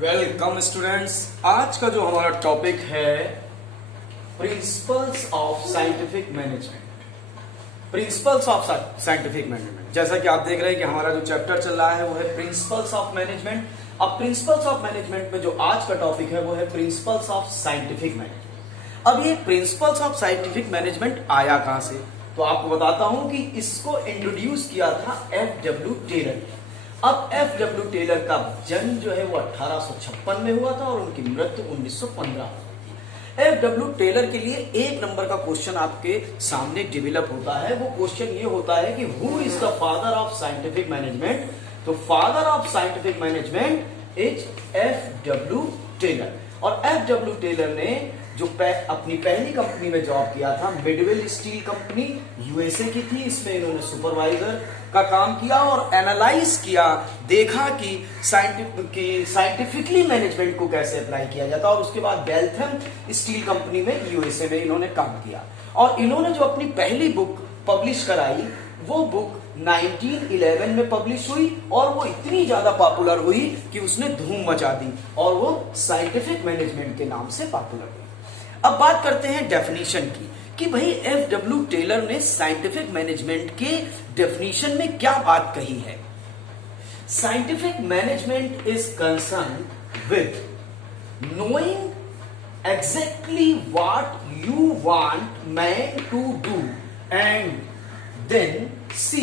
Welcome students. आज का जो हमारा टॉपिक है principles of scientific management. Principles of scientific management, जैसा कि आप देख रहे हैं कि हमारा जो चैप्टर चल रहा है वो है प्रिंसिपल्स ऑफ मैनेजमेंट। अब प्रिंसिपल्स ऑफ मैनेजमेंट में जो आज का टॉपिक है वो है प्रिंसिपल्स ऑफ साइंटिफिक मैनेजमेंट। अब ये प्रिंसिपल्स ऑफ साइंटिफिक मैनेजमेंट आया कहां से, तो आपको बताता हूं कि इसको इंट्रोड्यूस किया था F.W. टेलर ने। अब F.W. टेलर का जन्म जो है वो 1856 में हुआ था और उनकी मृत्यु 1915 में हुई थी। F.W. टेलर के लिए एक नंबर का क्वेश्चन आपके सामने डेवलप होता है। वो क्वेश्चन ये होता है कि who is the father of scientific management. तो father of scientific management is F.W. Taylor. और F.W. टेलर ने जो अपनी पहली कंपनी में जॉब किया था, मिडवेल स्टील कंपनी यूएसए की थी। इसमें इन्होंने सुपरवाइजर का काम किया और एनालाइज किया, देखा कि साइंटिफिकली मैनेजमेंट को कैसे अप्लाई किया जाता है। और उसके बाद बेल्थम स्टील कंपनी में यूएसए में इन्होंने काम किया और इन्होंने जो अपनी पहली बुक पब्लिश कराई वो बुक 1911 में पब्लिश हुई और वो इतनी ज्यादा पॉपुलर हुई कि उसने धूम मचा दी और वो साइंटिफिक मैनेजमेंट के नाम से पॉपुलर हुई। अब बात करते हैं डेफिनेशन की कि भाई F.W. टेलर ने साइंटिफिक मैनेजमेंट के डेफिनेशन में क्या बात कही है। Scientific management is concern with knowing exactly what you want man to do and then see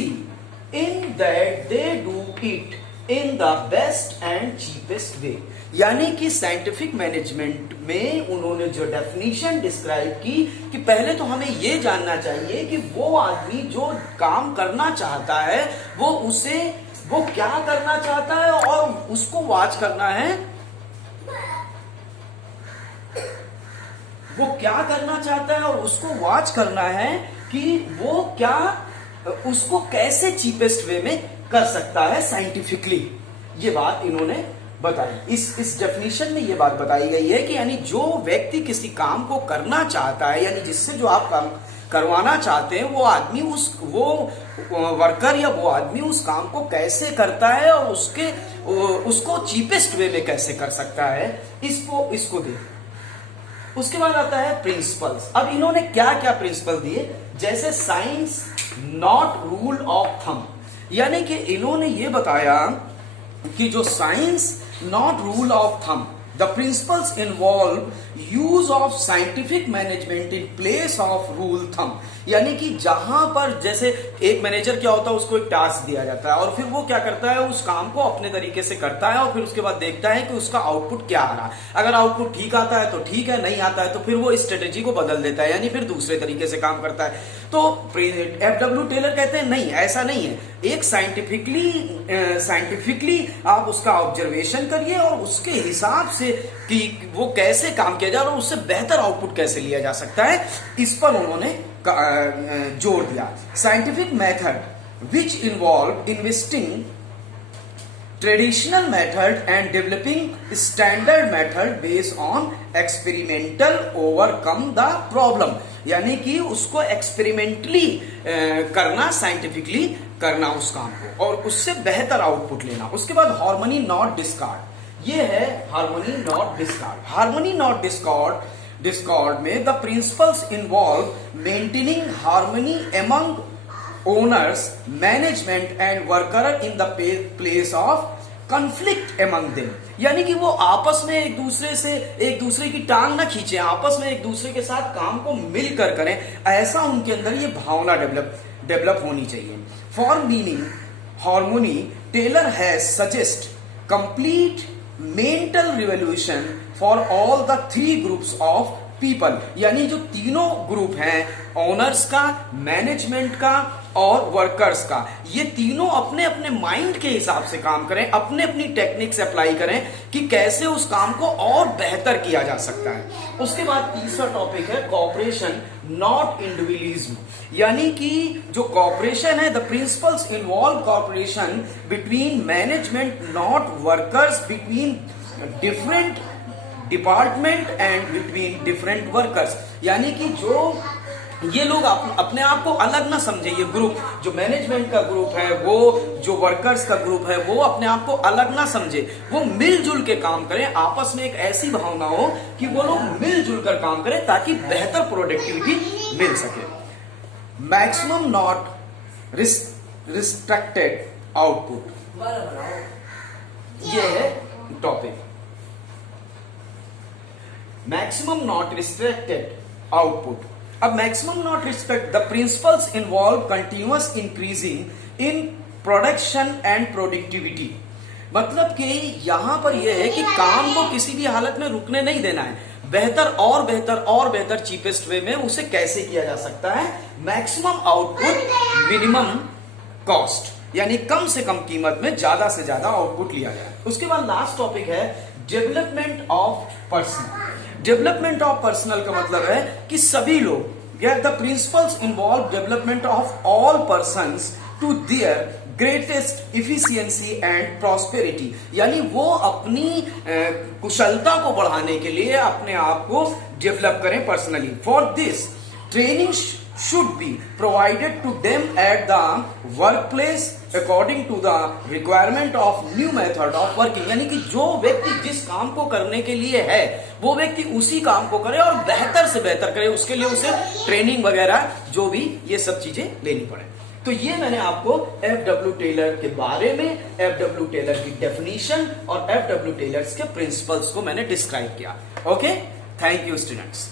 in that they do it in the best and cheapest way. यानी कि scientific management में उन्होंने जो डेफिनेशन डिस्क्राइब की कि पहले तो हमें यह जानना चाहिए कि वो आदमी जो काम करना चाहता है वो क्या करना चाहता है और उसको वॉच करना है, वो क्या करना चाहता है और उसको वॉच करना है कि वो क्या उसको कैसे चीपेस्ट वे में कर सकता है साइंटिफिकली। ये बात इन्होंने बताई। इस डेफिनेशन में ये बात बताई गई है कि यानी जो व्यक्ति किसी काम को करना चाहता है, यानी जिससे जो आप काम करवाना चाहते हैं, वो आदमी वो वर्कर या वो आदमी उस काम को कैसे करता है और उसको चीपेस्ट वे में कैसे कर सकता है, इसको देख। उसके बाद आता है प्रिंसिपल्स। अब इन्होंने क्या क्या प्रिंसिपल दिए, जैसे science not rule of thumb, यानी कि इन्होंने ये बताया कि जो science not rule of thumb, the principles involve use of scientific management in place of rule thumb. यानी कि जहां पर जैसे एक मैनेजर क्या होता है, उसको एक टास्क दिया जाता है और फिर वो क्या करता है, उस काम को अपने तरीके से करता है और फिर उसके बाद देखता है कि उसका आउटपुट क्या आ रहा है। अगर आउटपुट ठीक आता है तो ठीक है, नहीं आता है तो फिर वो स्ट्रेटेजी को बदल देता है, यानी फिर दूसरे तरीके से काम करता है। तो F.W. टेलर कहते हैं नहीं, ऐसा नहीं है। एक साइंटिफिकली आप उसका ऑब्जर्वेशन करिए और उसके हिसाब से कि वो कैसे काम किया जाए और उससे बेहतर आउटपुट कैसे लिया जा सकता है, इस पर उन्होंने जोर दिया। Scientific method which involve investing traditional method and developing standard method based on experimental overcome the problem. यानी कि उसको एक्सपेरिमेंटली करना, साइंटिफिकली करना उस काम को और उससे बेहतर आउटपुट लेना। उसके बाद हार्मनी नॉट डिस्कार्ड, ये है harmony not discard. Harmony not discord में the principles involve maintaining harmony among owners, management and worker in the place of conflict among them. यानी कि वो आपस में एक दूसरे की टांग ना खींचे, आपस में एक दूसरे के साथ काम को मिलकर करें, ऐसा उनके अंदर ये भावना डेवलप होनी चाहिए। For meaning harmony Taylor has suggest complete mental revolution for all the three groups of people. यानी जो तीनों ग्रुप हैं, ओनर्स का, मैनेजमेंट का और वर्कर्स का, ये तीनों अपने अपने माइंड के हिसाब से काम करें, अपने अपनी टेक्निक्स अप्लाई करें कि कैसे उस काम को और बेहतर किया जा सकता है। उसके बाद तीसरा टॉपिक है कॉपरेशन नॉट इंडिविजुअलिज्म। यानी कि जो कॉपरेशन है, the principles involve cooperation between management not workers, between different department and between different workers. यानी कि जो ये लोग अपने आप को अलग ना समझे। ये ग्रुप जो मैनेजमेंट का ग्रुप है, वो जो वर्कर्स का ग्रुप है, वो अपने आप को अलग ना समझे। वो मिलजुल के काम करें, आपस में एक ऐसी भावना हो कि वो लोग मिलजुल कर काम करें ताकि बेहतर प्रोडक्टिविटी मिल सके। मैक्सिमम नॉट रिस्ट्रिक्टेड आउटपुट, ये है topic. Maximum not restricted output. अब maximum not respect the principles involve continuous increasing in production and productivity. मतलब कि यहां पर यह है कि काम को किसी भी हालत में रुकने नहीं देना है, बेहतर और बेहतर और बेहतर चीपेस्ट वे में उसे कैसे किया जा सकता है। मैक्सिमम आउटपुट मिनिमम कॉस्ट, यानी कम से कम कीमत में ज्यादा से ज्यादा आउटपुट लिया जाए। उसके बाद लास्ट टॉपिक है development of person. Development of personal का मतलब है कि सभी लोग, the principles involve development of all persons to their greatest efficiency and prosperity, यानी वो अपनी कुशलता को बढ़ाने के लिए अपने आप को डेवलप करें personally. For this training should be provided to them at the workplace according to the requirement of new method of working, यानी कि जो व्यक्ति जिस काम को करने के लिए है वो व्यक्ति उसी काम को करे और बेहतर से बेहतर करे, उसके लिए उसे ट्रेनिंग वगैरह जो भी ये सब चीजें लेनी पड़े। तो ये मैंने आपको एफ.डब्ल्यू. टेलर के बारे में, एफ.डब्ल्यू. टेलर की डेफिनेशन और एफ.डब्ल्यू. टेलर्स के प्रिंसिपल्स को मैंने डिस्क्राइब किया। Okay, thank you students.